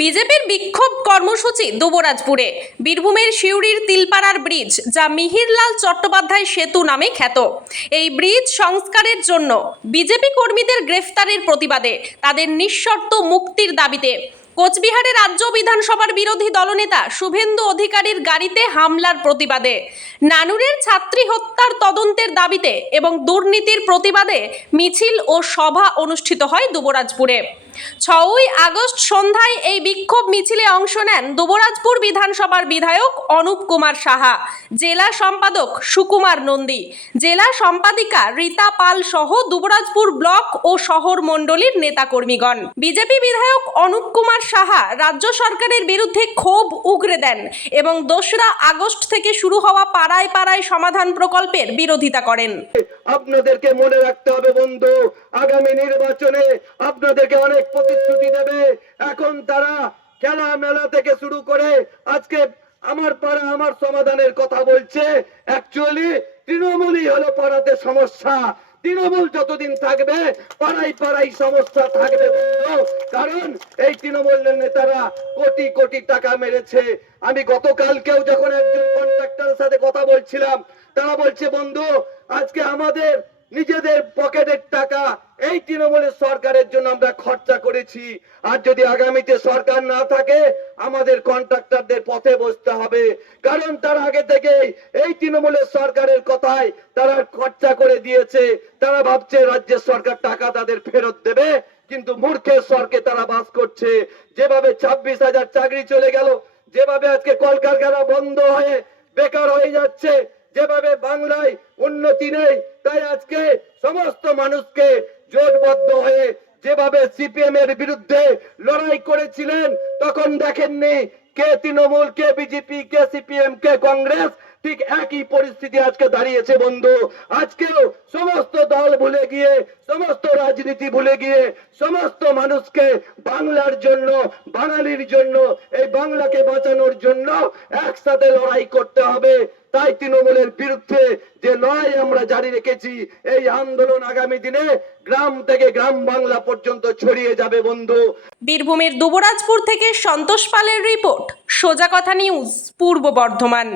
বিজেপির বিক্ষোভ কর্মসূচি দুবরাজপুরে। বীরভূমের সিউড়ির তিলপাড়ার ব্রিজ, যা মিহিরলাল চট্টোপাধ্যায় সেতু নামে খ্যাত। এই ব্রিজ সংস্কারের জন্য বিজেপি কর্মীদের গ্রেফতারের প্রতিবাদে তাদের নিঃশর্ত মুক্তির দাবিতে কোচবিহারে রাজ্য বিধানসভার বিরোধী দলনেতা শুভেন্দু অধিকারীর গাড়িতে হামলার প্রতিবাদে। নানুরের ছাত্রী হত্যার তদন্তের দাবিতে এবং দুর্নীতির প্রতিবাদে মিছিল ও সভা অনুষ্ঠিত হয় দুবরাজপুরে। ছয়ই আগস্ট সন্ধ্যায় এই বিক্ষোভ মিছিলে অংশ নেন দুবরাজপুর বিধানসভার বিধায়ক অনুপ কুমার সাহা, জেলা সম্পাদক সুকুমার নন্দী, জেলা সম্পাদিকা রীতা পাল সহ দুবরাজপুর ব্লক ও শহর মণ্ডলীর নেতাকর্মীগণ। বিজেপি বিধায়ক অনুপ কুমার সাহা রাজ্য সরকারের বিরুদ্ধে ক্ষোভ উগরে দেন এবং দোসরা আগস্ট থেকে শুরু হওয়া পাড়ায় পাড়ায় সমাধান প্রকল্পের বিরোধিতা করেন। আপনাদেরকে মনে রাখতে হবে বন্ধু, আগামী নির্বাচনে আপনাদেরকে অনেক প্রতিশ্রুতি দেবে। এখন তারা খেলা মেলা থেকে শুরু করে আজকে আমার পাড়া আমার সমাধানের কথা বলছে। অ্যাকচুয়ালি তৃণমূলই হলো পাড়াতে সমস্যা। তৃণমূল যতদিন থাকবে পাড়াই পাড়াই সমস্যা থাকবে কারণ এই তৃণমূলের নেতারা কোটি কোটি টাকা মেরেছে। আমি গতকালকেও যখন একজন কন্ট্রাক্টরের সাথে কথা বলছিলাম, তারা বলছে, বন্ধু, আজকে আমাদের নিজেদের পকেটের টাকা এই তৃণমূলের সরকারের জন্য আমরা খরচা করেছি। আর যদি আগামীতে সরকার না থাকে, আমাদের কন্ট্রাক্টরদের পথে বসতে হবে। কারণ তার আগে থেকে এই তৃণমূলের সরকারের কথায় তারা খরচা করে দিয়েছে। তারা ভাবছে রাজ্যের সরকার টাকা তাদের ফেরত দেবে, কিন্তু মূর্খের স্বর্গে তারা বাস করছে। যেভাবে ছাব্বিশ হাজার চাকরি চলে গেল, যেভাবে আজকে কলকারখানা বন্ধ হয়ে বেকার হয়ে যাচ্ছে, যেভাবে বাংলায় উন্নতি নেই তাই আজকে সমস্ত মানুষকে জোটবদ্ধ হয়ে যেভাবে সিপিএম এর বিরুদ্ধে লড়াই করেছিলেন, তখন দেখেননি কে তৃণমূল, কে বিজেপি, কে সিপিএম, কে কংগ্রেস। ঠিক একই পরিস্থিতি আজকে দাঁড়িয়েছে, বন্ধু। আজকেও সমস্ত দল ভুলে গিয়ে, সমস্ত রাজনীতি ভুলে গিয়ে, সমস্ত মানুষকে বাংলার জন্য, বাঙালির জন্য, এই বাংলাকে বাঁচানোর জন্য একসাথে লড়াই করতে হবে। তাই তৃণমূলের বিরুদ্ধে যে লড়াই আমরা জারি রেখেছি, এই আন্দোলন আগামী দিনে গ্রাম থেকে গ্রাম বাংলা পর্যন্ত ছড়িয়ে যাবে, বন্ধু। বীরভূমের দুবরাজপুর থেকে সন্তোষ পালের রিপোর্ট, সোজা কথা নিউজ, পূর্ব বর্ধমান।